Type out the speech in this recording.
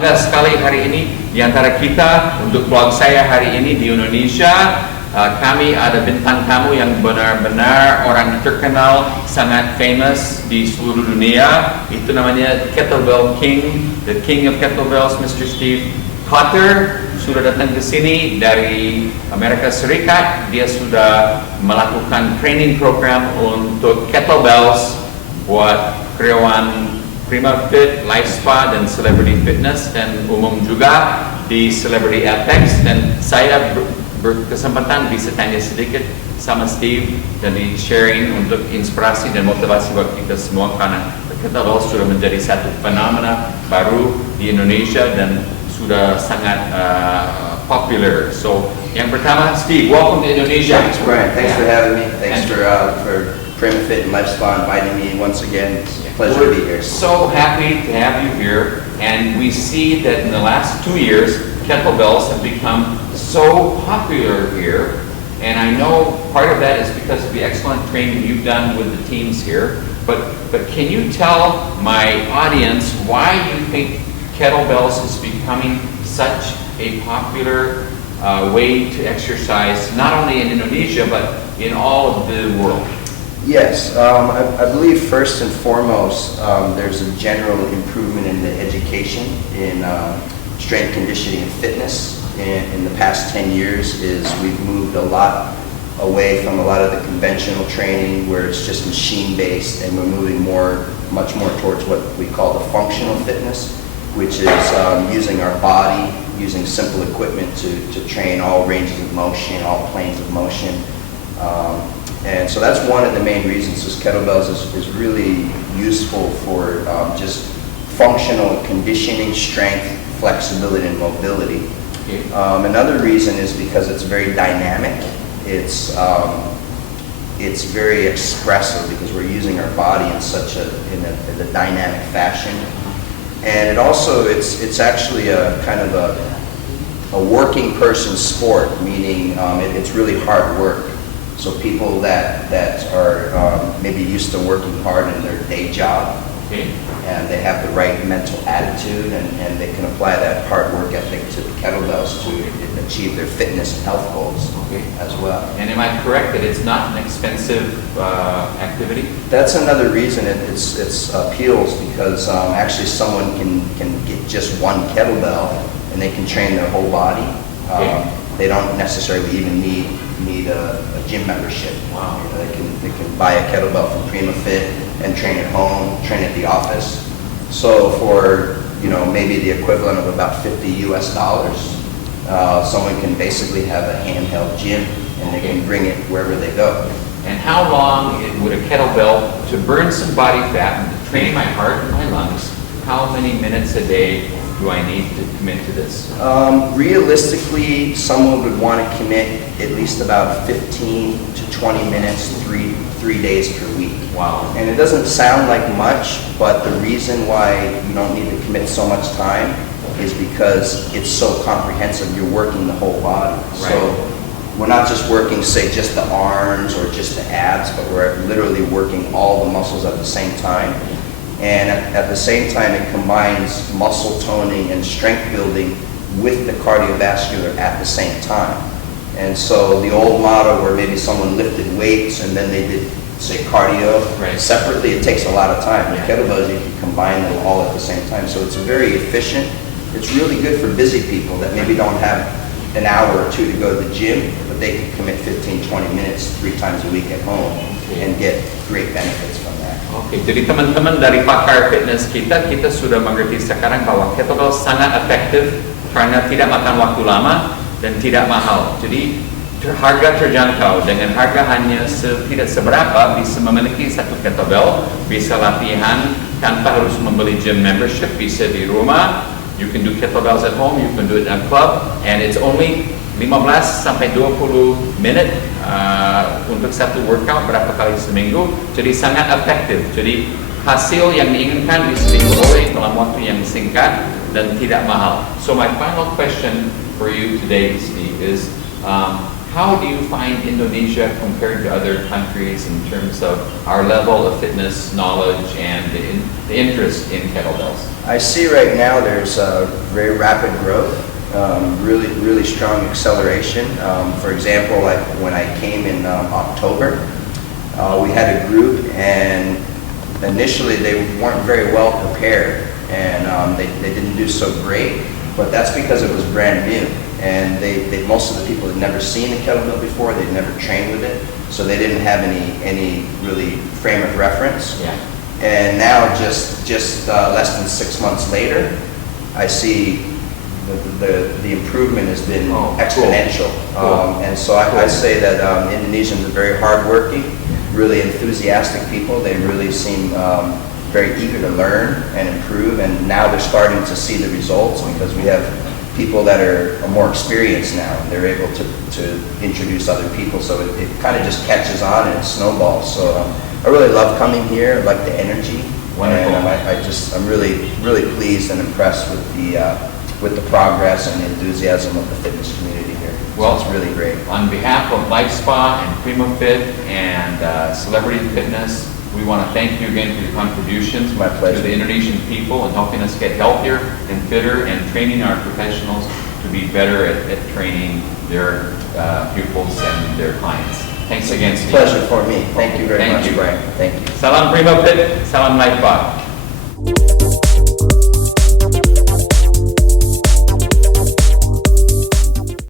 Bangga sekali hari ini di antara kita untuk vlog saya hari ini di Indonesia. Kami ada bintang tamu yang benar-benar orang terkenal, sangat famous di seluruh dunia. Itu namanya Kettlebell King, the King of Kettlebells, Mr. Steve Cotter. Sudah datang ke sini dari Amerika Serikat. Dia sudah melakukan training program untuk kettlebells buat karyawan Prima Fit, Life Spa, dan Celebrity Fitness, dan umum juga di Celebrity FX. Dan saya berkesempatan bisa tanya sedikit sama Steve dan di sharing untuk inspirasi dan motivasi buat kita semua, karena kettlebell sudah menjadi satu fenomena baru di Indonesia dan sudah sangat popular. So, yang pertama, Steve, welcome to Indonesia. Thanks, Brian. Thanks for having me. Thanks for Prima Fit and Life Spa inviting me once again. It's a pleasure to be here. So happy to have you here, and we see that in the last 2 years, kettlebells have become so popular here, and I know part of that is because of the excellent training you've done with the teams here, but can you tell my audience why you think kettlebells is becoming such a popular way to exercise, not only in Indonesia, but in all of the world? Yes, I believe first and foremost, there's a general improvement in the education in strength conditioning and fitness. In the past 10 years is we've moved a lot away from a lot of the conventional training where it's just machine based, and we're moving much more towards what we call the functional fitness, which is using our body, using simple equipment to train all ranges of motion, all planes of motion. And so that's one of the main reasons this kettlebells is really useful for just functional conditioning, strength, flexibility, and mobility. Another reason is because it's very dynamic. It's very expressive because we're using our body in a dynamic fashion, and it's actually a kind of a working person sport, meaning it's really hard work. So people that are maybe used to working hard in their day job, and they have the right mental attitude, and they can apply that hard work ethic to the kettlebells to achieve their fitness and health goals as well. And am I correct that it's not an expensive activity? That's another reason it's appeals, because actually someone can get just one kettlebell and they can train their whole body. They don't necessarily even need a gym membership. Wow. They can buy a kettlebell from Prima Fit and train at home, train at the office. So for maybe the equivalent of about $50 US, someone can basically have a handheld gym and they can bring it wherever they go. And how long would a kettlebell, to burn some body fat and to train my heart and my lungs, how many minutes a day do I need to commit to this? Realistically, someone would want to commit at least about 15 to 20 minutes, three days per week. Wow. And it doesn't sound like much, but the reason why you don't need to commit so much time is because it's so comprehensive. You're working the whole body. Right. So we're not just working, say, just the arms or just the abs, but we're literally working all the muscles at the same time. And at the same time, it combines muscle toning and strength building with the cardiovascular at the same time. And so the old model where maybe someone lifted weights and then they did, say, cardio separately, it takes a lot of time. With kettlebells, you can combine them all at the same time. So it's very efficient. It's really good for busy people that maybe don't have an hour or two to go to the gym, but they can commit 15, 20 minutes 3 times a week at home and get great benefits from that. Oke, jadi teman-teman dari pakar fitness kita sudah mengerti sekarang bahwa kettlebell sangat efektif karena tidak makan waktu lama dan tidak mahal. Jadi harga terjangkau, dengan harga hanya tidak seberapa bisa memiliki satu kettlebell, bisa latihan tanpa harus membeli gym membership, bisa di rumah. You can do kettlebells at home, you can do it in a club, and it's only 15 sampai 20 menit untuk satu workout berapa kali seminggu, jadi sangat efektif. Jadi hasil yang diinginkan bisa diperoleh dalam waktu yang singkat dan tidak mahal. So my final question for you today, Steve, is How do you find Indonesia compared to other countries in terms of our level of fitness, knowledge, and the interest in kettlebells? I see right now there's very rapid growth, really strong acceleration. For example, like when I came in October, we had a group, and initially they weren't very well prepared, and they didn't do so great, but that's because it was brand new. And most of the people had never seen a kettlebell before, they'd never trained with it, so they didn't have any really frame of reference. Yeah. And now, just less than 6 months later, I see the improvement has been exponential. Cool. And so I say that Indonesians are very hardworking, really enthusiastic people. They really seem very eager to learn and improve, and now they're starting to see the results because we have people that are more experienced now, and they're able to introduce other people, so it kind of just catches on and it snowballs. So I really love coming here. I like the energy. Wonderful. And I'm really pleased and impressed with the progress and the enthusiasm of the fitness community here. Well, so it's really great. On behalf of Life Spa and Primo Fit and Celebrity Fitness, we want to thank you again for your contributions My pleasure. to the Indonesian people and helping us get healthier and fitter and training our professionals to be better at training their pupils and their clients. Thanks again, Steve. Pleasure for me. Thank you very Thank much, you. Brian. Thank you. Salam Primo Fit, salam Life Spa.